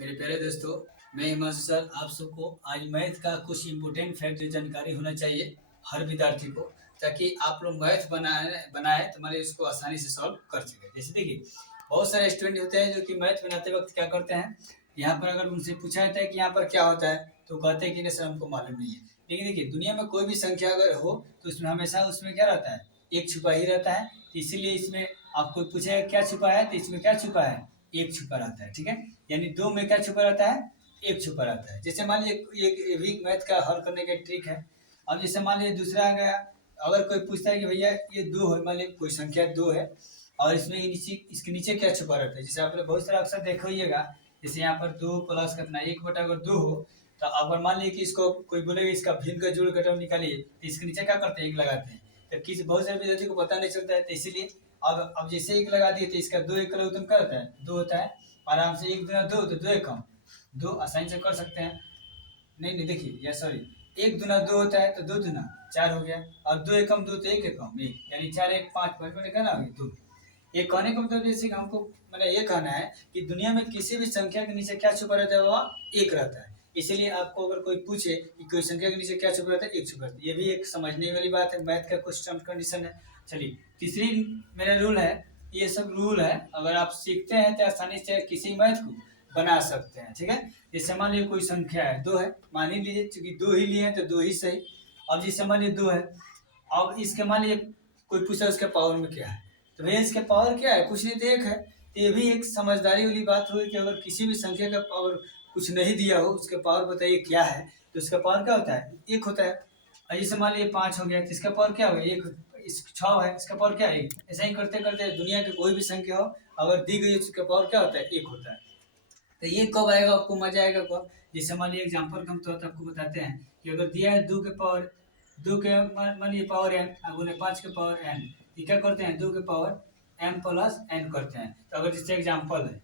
मेरे प्यारे दोस्तों, मैं हिमांशु सर आप सबको आज मैथ का कुछ इम्पोर्टेंट फैक्ट जानकारी होना चाहिए हर विद्यार्थी को, ताकि आप लोग मैथ बनाए बनाए तो हमारे इसको आसानी से सॉल्व कर सके। जैसे देखिए, बहुत सारे स्टूडेंट होते हैं जो कि मैथ बनाते वक्त क्या करते हैं, यहाँ पर अगर उनसे पूछा जाता है कि यहाँ पर क्या होता है तो कहते हैं कि नहीं सर हमको मालूम नहीं है। लेकिन देखिए, दुनिया में कोई भी संख्या अगर हो तो उसमें हमेशा उसमें क्या रहता है, एक छुपा ही रहता है। तो इसीलिए इसमें आपको पूछा क्या छुपा है, तो इसमें क्या छुपा है, एक छुपा रहता है। ठीक है, यानी दो में क्या छुपा रहता है, एक छुपा रहता है। जैसे मान लीजिए ये भी मैथ का हल करने का ट्रिक है। अब जैसे मान लीजिए दूसरा आ गया, अगर कोई पूछता है कि भैया ये दो है, मान लीजिए कोई संख्या दो है और इसमें नीचे इसके नीचे क्या छुपा रहता है। जैसे आपने बहुत सारा अक्सर देखा होइएगा, जैसे यहाँ पर दो प्लस कितना एक बटा अगर दो हो, तो अगर मान लीजिए कि इसको कोई बोलेगा इसका भिन्न का जोड़ घटाव निकालिए, तो इसके नीचे क्या करते हैं, एक लगाते हैं। तो किसी बहुत सारे विद्यार्थी को पता नहीं चलता है, तो इसीलिए अब जैसे एक लगा दिए तो इसका दो एक का उत्तर क्या होता है, दो होता है। आराम से एक दूना दो, तो दो एक कम दो आसानी से कर सकते हैं। नहीं नहीं देखिए, या सॉरी, एक दूना दो होता है तो दो दूना चार हो गया, और दो एक कम दो तो एक कम एक, यानी चार एक पाँच, पाँच में कहना हो गया दो। ये कहने का मतलब जैसे कि हमको मैंने ये कहना है कि दुनिया में किसी भी संख्या के नीचे क्या छुपा रहता है, वह एक रहता है। इसीलिए आपको अगर कोई पूछे कि कोई संख्या के नीचे क्या छुपा रहता है, एक छुपा रहता है। ये भी एक समझने वाली बात है, मैथ का कुछ टर्म कंडीशन है। चलिए, तीसरी मेरा रूल है, ये सब रूल है, अगर आप सीखते हैं तो आसानी से किसी मैथ को बना सकते हैं। ठीक है, जैसे मान लीजिए कोई संख्या है दो है, मान ही लीजिए चूंकि दो ही लिए हैं तो दो ही सही। अब जैसे मान लीजिए दो है, अब इसके मान लीजिए कोई पूछा उसके पावर में क्या है, तो भैया इसके पावर क्या है, कुछ नहीं तो एक है। तो ये भी एक समझदारी वाली बात हुई कि अगर किसी भी संख्या का पावर कुछ नहीं दिया हो, उसके पावर बताइए क्या है, तो उसका पावर क्या होता है, एक होता है। और जैसे मान लीजिए पाँच हो गया तो इसका पावर क्या होगा, एक। इस छः है, इसका पावर क्या है, एक। ऐसा ही करते करते दुनिया की कोई भी संख्या हो, अगर दी गई उसका पावर क्या होता है, एक होता है। तो ये कब आएगा, आपको मजा आएगा कब, जैसे मान लीजिए एग्जाम्पल के तौर पर आपको बताते हैं कि अगर दिया है दो के पावर, दो के मान लीजिए पावर एन, अगुने पाँच के पावर एन, ये क्या करते हैं, दो के पावर एम प्लस एन करते हैं। तो अगर जैसे एग्जाम्पल है,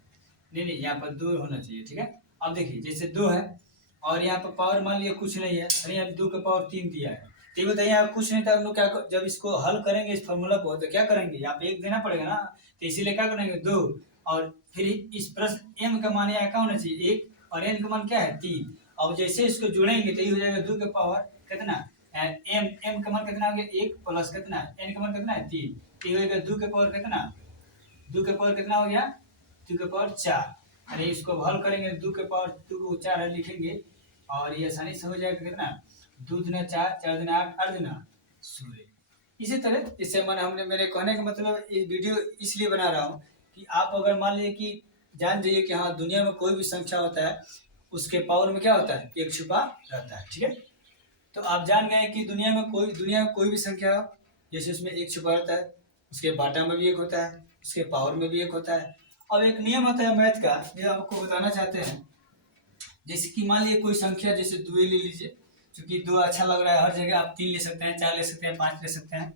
नहीं नहीं यहाँ पर दो होना चाहिए। ठीक है, अब देखिए जैसे दो है और यहाँ पर पावर मान लिया कुछ नहीं है, अरे यहाँ दो के पावर तीन दिया है, तो ये बताइए यहाँ कुछ नहीं था, हम लोग क्या जब इसको हल करेंगे इस फॉर्मूला को तो क्या करेंगे, यहाँ पे एक देना पड़ेगा ना। तो इसीलिए क्या करेंगे, दो, और फिर इस प्रश्न एम का मान यहाँ क्या होना चाहिए, एक, और एन का मान क्या है, तीन। अब जैसे इसको जोड़ेंगे तो ये हो जाएगा दो के पावर कितना, एम एम का मान कितना हो गया, एक प्लस कितना, एन का मान कितना है, तीन। तो ये हो गया दो के पावर कितना, दो के पावर कितना हो गया, दो के पावर चार। अरे इसको हल करेंगे, दो के पावर दो को चार है लिखेंगे, और ये आसानी से हो जाएगा कितना, दो दुना चार, चार दुना आठ, आठ दुना 16। इसी तरह जैसे मैंने हमने मेरे कहने का मतलब ये वीडियो इसलिए बना रहा हूँ कि आप अगर मान लीजिए कि जान जाइए कि हाँ दुनिया में कोई भी संख्या होता है उसके पावर में क्या होता है, एक छुपा रहता है। ठीक है, तो आप जान गए कि दुनिया में कोई भी संख्या हो, जैसे उसमें एक छुपा रहता है, उसके बाटा में भी एक होता है, उसके पावर में भी एक होता है। अब एक नियम होता है मैथ का जो आपको बताना चाहते हैं। जैसे कि मान लीजिए कोई संख्या, जैसे दो ले लीजिए, क्योंकि दो अच्छा लग रहा है, हर जगह आप तीन ले सकते हैं, चार ले सकते हैं, पाँच ले सकते हैं।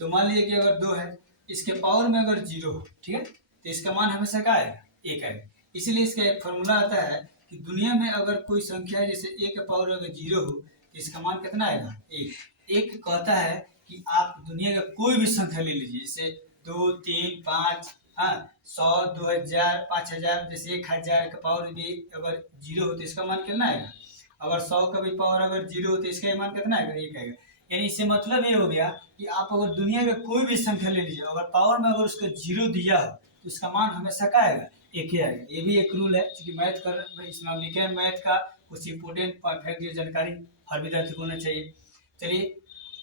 तो मान लीजिए कि अगर दो है, इसके पावर में अगर जीरो हो, ठीक है, तो इसका मान हमेशा क्या आएगा, एक आएगा। इसीलिए इसका एक फॉर्मूला आता है कि दुनिया में अगर कोई संख्या है जैसे ए का पावर अगर जीरो हो तो इसका मान कितना आएगा, एक। एक कहता है कि आप दुनिया का कोई भी संख्या ले लीजिए, जैसे दो, तीन, पाँच, हाँ, 100, 2000, 5000, जैसे 1000 का पावर भी अगर जीरो हो तो इसका मान कितना आएगा। अगर 100 का भी पावर अगर जीरो हो तो इसका मान कितना आएगा, एक आएगा। यानी इससे मतलब ये हो गया कि आप अगर दुनिया का कोई भी संख्या ले लीजिए, अगर पावर में अगर उसका जीरो दिया हो तो उसका मान हमेशा क्या आएगा, एक ही आएगा। ये भी एक रूल है, क्योंकि मैथ कर इसमें हम लिखे हैं मैथ का कुछ इंपोर्टेंट परफेक्ट जानकारी हर विद्यार्थी को होना चाहिए। चलिए,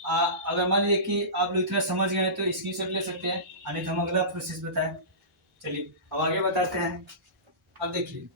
अगर मान लीजिए कि आप लोग इतना समझ गए तो स्क्रीनशॉट ले सकते हैं, नहीं तो हम अगला प्रोसेस बताएं। चलिए अब आगे बताते हैं। अब देखिए,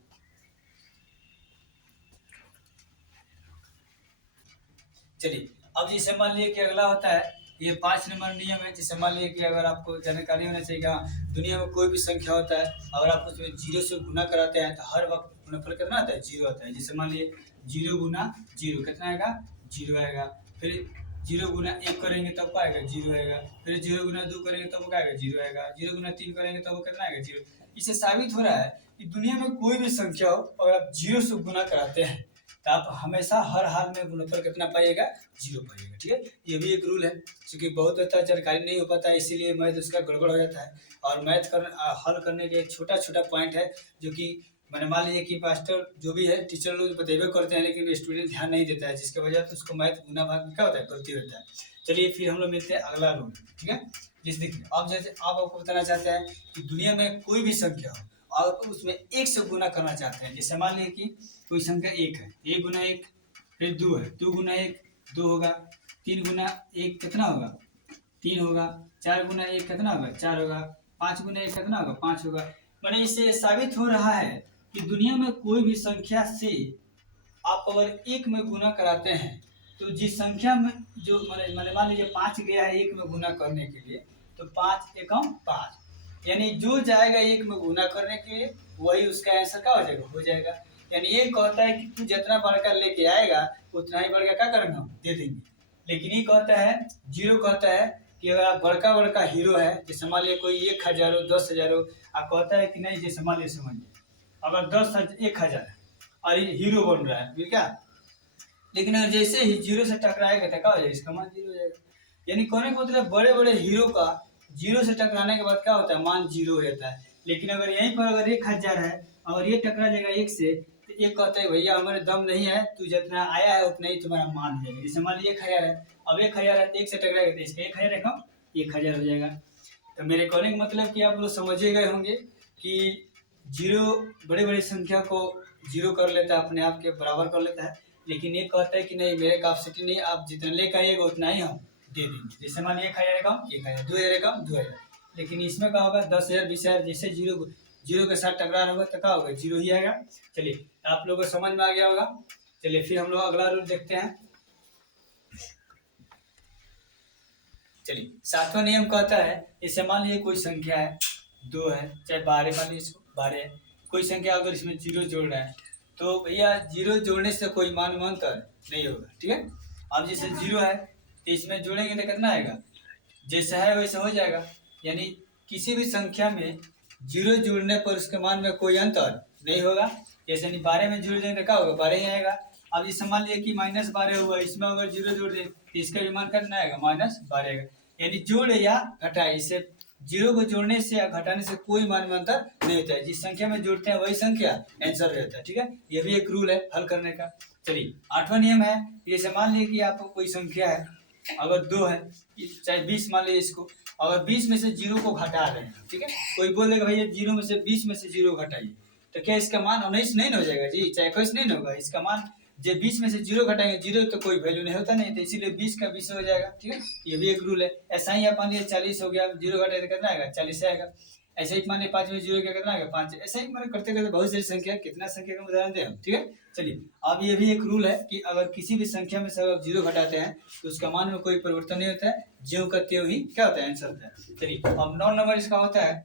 चलिए अब जैसे मान लीजिए कि अगला होता है, ये 5 नंबर नियम है। जैसे मान लीजिए कि अगर आपको जानकारी होना चाहिए कि दुनिया में कोई भी संख्या होता है, अगर आप उसमें जीरो से गुना कराते हैं तो हर वक्त गुणनफल कितना आता है, जीरो आता है। जैसे मान लीजिए जीरो गुना जीरो कितना आएगा, जीरो आएगा। फिर जीरो गुना एक करेंगे तब क्या आएगा, जीरो आएगा। फिर जीरो गुना दो करेंगे तब क्या आएगा, जीरो आएगा। जीरो गुना तीन करेंगे तब कितना आएगा, जीरो। इससे साबित हो रहा है कि दुनिया में कोई भी संख्या हो, अगर आप जीरो से गुना कराते हैं तो आप हमेशा हर हाल में गुणनफल कितना पाइएगा, जीरो पाइएगा। ठीक है, ये भी एक रूल है, क्योंकि बहुत अच्छा जानकारी नहीं हो पाता है, इसीलिए मैथ उसका गड़बड़ हो जाता है। और मैथ हल करने के एक छोटा छोटा पॉइंट है जो कि मैंने मान लीजिए कि मास्टर जो भी है टीचर लोग बतेबे करते हैं लेकिन स्टूडेंट ध्यान नहीं देता है, जिसके वजह से उसको मैथ गुना भाग में क्या होता है, गलती होता है। चलिए फिर हम लोग मिलते हैं अगला रूल, ठीक है। जैसे देखिए अब जैसे आप आपको बताना चाहते हैं कि दुनिया में कोई भी संख्या हो और उसमें एक से गुना करना चाहते हैं। जैसे मान लीजिए कि कोई संख्या एक है, एक गुना एक, फिर दो है, दो गुना एक दो होगा, तीन गुना एक कितना होगा, तीन होगा, चार गुना एक कितना होगा, चार होगा, पाँच गुना एक कितना होगा, पाँच होगा। मैंने इससे साबित हो रहा है कि दुनिया में कोई भी संख्या से आप अगर एक में गुना कराते हैं तो जिस संख्या में जो मैंने मान लीजिए पाँच गया है एक में गुना करने के लिए, तो पाँच एकम पाँच, यानी जो जाएगा एक में गुना करने के लिए वही उसका आंसर क्या हो जाएगा, हो जाएगा। यानी ये कहता है कि तू जितना बड़का लेके आएगा उतना ही बड़का क्या करेंगे, हम दे देंगे। लेकिन ये कहता है, जीरो कहता है कि अगर आप बड़का बड़का हीरो है, जैसे मान लीजिए कोई 1000 हो 10,000 हो, आप कहता है कि नहीं जैसे मान लीजिए समझिए अगर 10,000 है और ये हीरो बन रहा है, फिर क्या, लेकिन अगर जैसे ही जीरो से टकराएगा तो क्या हो जाएगा, इसका मान जीरो हो जाएगा। यानी कहने का मतलब बड़े बड़े हीरो का जीरो से टकराने के बाद क्या होता है, मान जीरो हो जाता है। लेकिन अगर यहीं पर अगर 1000 है और ये टकरा जाएगा एक से, तो एक कहता है भैया हमारे दम नहीं है, तू जितना आया है उतना ही तुम्हारा मान हो जाएगा। जैसे मान लीजिए 1000 है, अब 1000 है तो एक से टकराएगा तो इसका 1000 है कम, 1000 हो जाएगा। तो मेरे कहने का मतलब कि आप लोग समझ ही गए होंगे कि जीरो बड़े बड़ी संख्या को जीरो कर लेता है, अपने आप के बराबर कर लेता है। लेकिन ये कहता है कि नहीं मेरे कैपेसिटी नहीं, आप जितना लेकर आइएगा उतना ही हम दे देंगे। जैसे मान 1000 कम 1000, 2000 कम 2000। लेकिन इसमें क्या होगा 10,000 20,000 जैसे जीरो जीरो के साथ टकरार होगा तो क्या होगा, जीरो ही आएगा। चलिए आप लोगों को समझ में आ गया होगा। चलिए फिर हम लोग अगला रूल देखते हैं। चलिए सातवां नियम कहता है, जैसे मान लीजिए कोई संख्या है दो है, चाहे 12 मान लीजिए इसको 12 है, कोई संख्या अगर इसमें जीरो जोड़ रहा है तो भैया जीरो जोड़ने से कोई मान में अंतर नहीं होगा, ठीक है। अब जैसे जीरो है तो इसमें जोड़ेंगे तो कितना आएगा, जैसा है वैसा हो जाएगा। यानी किसी भी संख्या में जीरो जोड़ने पर उसके मान में कोई अंतर नहीं होगा। जैसे नहीं 12 में जोड़ देंगे तो क्या होगा, 12 ही आएगा। अब जैसे मान लिया कि -12 हुआ, इसमें अगर जीरो जोड़ दें तो इसका भी मान कितना आएगा, -12 आएगा। यानी जोड़ या घटाए, इसे जीरो को जोड़ने से या घटाने से कोई मान में अंतर नहीं होता है। जिस संख्या में जोड़ते हैं वही संख्या आंसर रहता है, ठीक है। ये भी एक रूल है हल करने का। चलिए आठवां नियम है, जैसे मान लीजिए कि आपको कोई संख्या है अगर दो है, चाहे 20 मान लीजिए इसको, अगर 20 में से जीरो को घटा रहे हैं, ठीक है, कोई बोलेगा भैया जीरो में से 20 में से जीरो घटाइए, तो क्या इसका मान 19 नहीं हो जाएगा जी, चाहे 21 नहीं होगा, इसका मान जब 20 में से जीरो घटाएंगे, जीरो तो कोई वैल्यू नहीं होता नहीं, तो इसीलिए 20 का 20 हो जाएगा, ठीक है। ये भी एक रूल है। ऐसा ही आप मान लीजिए 40 हो गया, जीरो घटाए तो कितना आएगा, 40 आएगा। ऐसे ही मान लीजिए 5 में जीरो क्या कितना आएगा, 5। ऐसे ही मतलब करते करते बहुत सारी संख्या, कितना संख्या का उदाहरण दें हम, ठीक है। चलिए अब ये भी एक रूल है कि अगर किसी भी संख्या में से अगर जीरो घटाते हैं तो उसका मान में कोई परिवर्तन नहीं होता है, ज्यों का त्यों ही क्या होता है, आंसर होता है। चलिए अब 9 नंबर इसका होता है,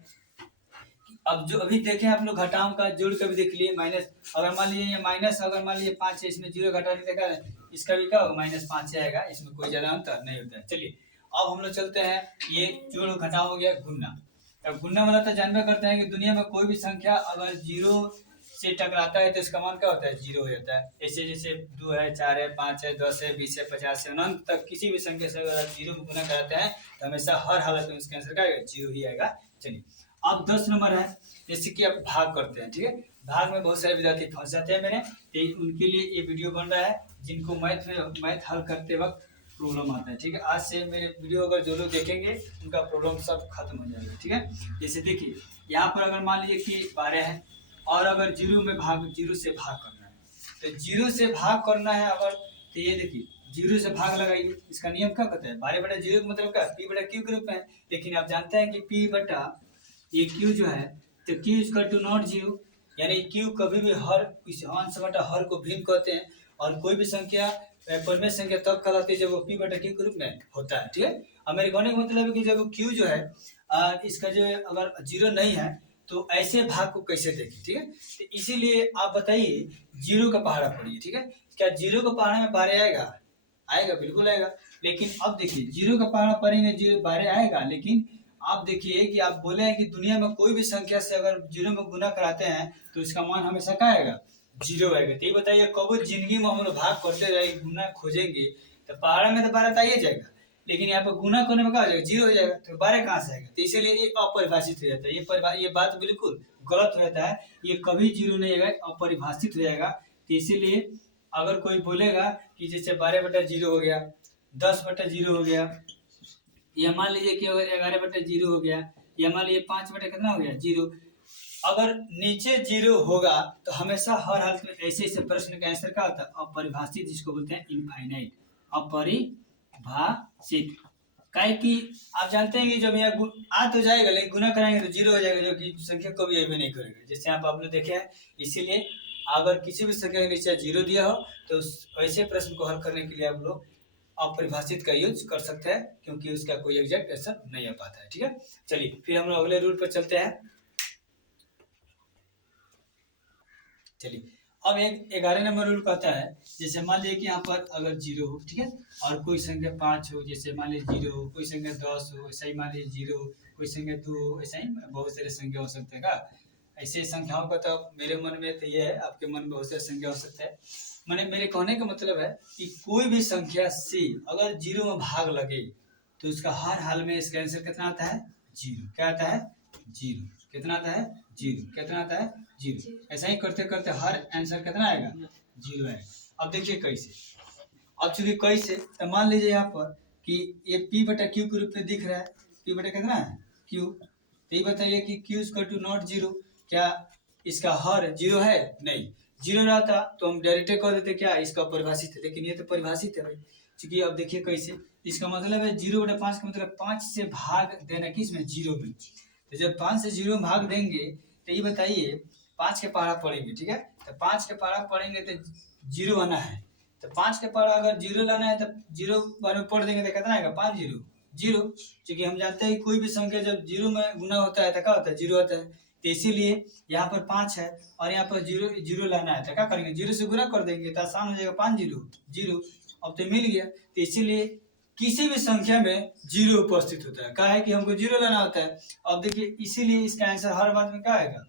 अब जो अभी देखें आप लोग घटाओं का जोड़ कर भी देख लिए, माइनस अगर मान लीजिए ये माइनस अगर मान लीजिए 5 है, इसमें जीरो घटा के देखा इसका भी क्या होगा, -5 आएगा, इसमें कोई ज्यादा अंतर नहीं होता है। चलिए अब हम लोग चलते हैं, ये जोड़ घटाओ हो गया गुना। अब गुना मतलब तो जानबे करते हैं कि दुनिया में कोई भी संख्या अगर जीरो से टकराता है तो इसका मान क्या होता है, जीरो हो जाता है। ऐसे जैसे 2 है 4 है 5 है 10 है 20 है 50 है अनंत तक किसी भी संख्या से अगर जीरो को गुना कराते हैं तो हमेशा हर हालत में इसका आंसर क्या आएगा, जीरो ही आएगा। चलिए अब 10 नंबर है, जैसे कि आप भाग करते हैं, ठीक है। भाग में बहुत सारे विद्यार्थी फंस जाते हैं मेरे, तो उनके लिए ये वीडियो बन रहा है जिनको मैथ हल करते वक्त प्रॉब्लम आता है, ठीक है। आज से मेरे वीडियो अगर जो लोग देखेंगे उनका प्रॉब्लम सब खत्म हो जाएगा, ठीक है। जैसे देखिए यहाँ पर अगर मान लीजिए कि 12 है और अगर जीरो से भाग करना है, तो जीरो से भाग करना है अगर, तो ये देखिए जीरो से भाग लगाइए, इसका नियम क्या कहता है, 12/0 का मतलब क्या, P/Q के रूप में है। लेकिन आप जानते हैं कि ये Q जो है तो Q equal to not zero, यानी Q कभी भी हर इस अंश बटा हर को भिन्न कहते हैं, और कोई भी संख्या परिमेय संख्या तब कहलाती है जब वो P/Q के रूप में होता है, ठीक है। अब मेरे कहने का मतलब है कि जब Q जो है इसका जो अगर जीरो नहीं है तो ऐसे भाग को कैसे देखें, ठीक है। तो इसीलिए आप बताइए जीरो का पहाड़ा पढ़िए, ठीक है। क्या जीरो का पहाड़ा में 12 आएगा, आएगा बिल्कुल आएगा। लेकिन अब देखिए जीरो का पहाड़ा पढ़ेंगे जीरो 12 आएगा, लेकिन आप देखिए कि आप बोले हैं कि दुनिया में कोई भी संख्या से अगर जीरो में गुना कराते हैं तो इसका मान हमेशा क्या आएगा, जीरो आएगा। तो ये बताइए कब जिंदगी में हम लोग भाग करते रहेंगे गुना खोजेंगे तो पहाड़ा में तो 12 तो आइए जाएगा, लेकिन यहाँ पर गुना करने में क्या हो जाएगा, जीरो हो जाएगा, तो 12 कहाँ से आएगा। तो इसीलिए ये अपरिभाषित हो जाता है, ये बात बिल्कुल गलत हो जाता है, ये कभी जीरो नहीं आएगा, अपरिभाषित हो जाएगा। तो इसीलिए अगर कोई बोलेगा कि जैसे 12/0 हो गया, 10/0 हो गया, या मान लीजिए कि अगर 11/0 हो गया, या मान लीजिए 5 कितना हो गया 0, अगर नीचे 0 होगा तो हमेशा हर हालत में ऐसे ऐसे प्रश्न का आंसर क्या होता है, अपरिभाषित, जिसको बोलते हैं इनफाइनाइट, अपरिभाषित। काहे कि आप जानते हैं कि जब यहाँ आ तो जाएगा, लेकिन गुना कराएंगे तो 0 हो जाएगा, जो कि संख्या कभी भी नहीं करेगा, जैसे आपने देखे है। इसीलिए अगर किसी भी संख्या के नीचे 0 दिया हो तो ऐसे प्रश्न को हल करने के लिए आप लोग अपरिभाषित का यूज कर सकते हैं, क्योंकि उसका कोई एग्जैक्ट आंसर नहीं आ पाता है। ठीक है, चलिए फिर हम लोग अगले रूल पर चलते हैं। चलिए, अब एक 11 नंबर रूल कहता है, जैसे मान लीजिए कि यहाँ पर अगर 0 हो, ठीक है, और कोई संख्या 5 हो, जैसे मान लीजिए 0 हो, कोई संख्या 10 हो, ऐसा ही मान लीजिए 0, कोई संख्या 2 हो, ऐसा ही बहुत सारे संख्या हो सकते हैं का। ऐसे संख्याओं का तो मेरे मन में तो ये है, आपके मन में बहुत सारे संख्या हो सकते हैं। मैंने मेरे कहने का मतलब है कि कोई भी संख्या से अगर 0 में भाग लगे तो उसका हर हाल में इसका आंसर कितना आता है, 0। क्या आता है, 0। कितना आता है, 0। कितना आता है, 0। ऐसा ही करते करते हर आंसर कितना आएगा, 0 आएगा। अब देखिए कैसे, अब चूंकि कैसे, तो मान लीजिए यहाँ पर कि ये P/Q के रूप में दिख रहा है, P बटा कितना है, Q। तो ये बताइए कि Q इक्वल टू नॉट 0, क्या इसका हर 0 है, नहीं। 0 रहता तो हम डायरेक्ट कह देते क्या इसका परिभाषित है, लेकिन ये तो परिभाषित है भाई। चूंकि अब देखिए कैसे, इसका मतलब है 0/5 का मतलब 5 से भाग देना किस में, 0 में। तो जब 5 से 0 में भाग देंगे तो ये बताइए 5 के पहाड़ा पड़ेंगे, ठीक है, तो 5 के पहाड़ा पड़ेंगे तो 0 आना है। तो 5 के पहाड़ा अगर 0 लाना है तो 0 बार में पढ़ देंगे तो कितना आएगा, 5 0 0। क्योंकि हम जानते हैं कोई भी संख्या जब 0 में गुना होता है तो क्या होता है, 0 होता है। तो इसीलिए यहाँ पर 5 है और यहाँ पर 0 0 लाना है, तो क्या करेंगे, 0 से गुना कर देंगे तो आसान हो जाएगा, 5 0 0। अब तो मिल गया। तो इसीलिए किसी भी संख्या में 0 उपस्थित होता है, क्या है कि हमको 0 लाना होता है। अब देखिए इसीलिए इसका आंसर हर बात में क्या आएगा,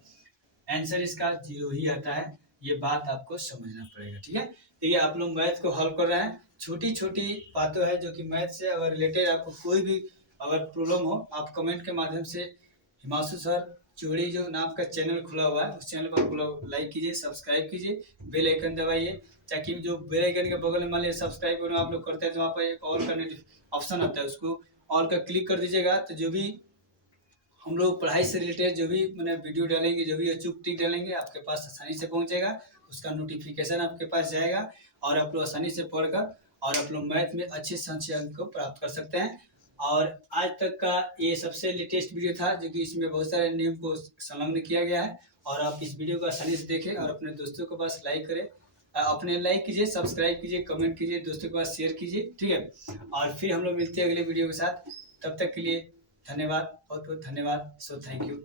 आंसर इसका 0 ही आता है। ये बात आपको समझना पड़ेगा, ठीक है। देखिए आप लोग मैथ को हल कर रहे हैं, छोटी छोटी बातें हैं जो कि मैथ से अगर रिलेटेड आपको कोई भी अगर प्रॉब्लम हो, आप कमेंट के माध्यम से हिमांशु सर चौड़ी जो नाम का चैनल खुला हुआ है, उस चैनल पर लाइक कीजिए, सब्सक्राइब कीजिए, बेल आइकन दबाइए, ताकि जो बेल आइकन के बगल में मान लीजिए सब्सक्राइब करना आप लोग करते हैं तो वहाँ पर एक ऑल का ऑप्शन आता है, उसको ऑल का क्लिक कर दीजिएगा। तो जो भी हम लोग पढ़ाई से रिलेटेड जो भी मैंने वीडियो डालेंगे, जो भी अचूक टिक डालेंगे, आपके पास आसानी से पहुंचेगा, उसका नोटिफिकेशन आपके पास जाएगा और आप लोग आसानी से पढ़कर और आप लोग मैथ में अच्छे से अच्छे अंक को प्राप्त कर सकते हैं। और आज तक का ये सबसे लेटेस्ट वीडियो था, जो कि इसमें बहुत सारे नियम को संलग्न किया गया है। और आप इस वीडियो को आसानी से देखें और अपने दोस्तों के पास लाइक करें, अपने लाइक कीजिए, सब्सक्राइब कीजिए, कमेंट कीजिए, दोस्तों के पास शेयर कीजिए, ठीक है। और फिर हम लोग मिलते हैं अगले वीडियो के साथ, तब तक के लिए धन्यवाद, बहुत बहुत धन्यवाद। So thank you.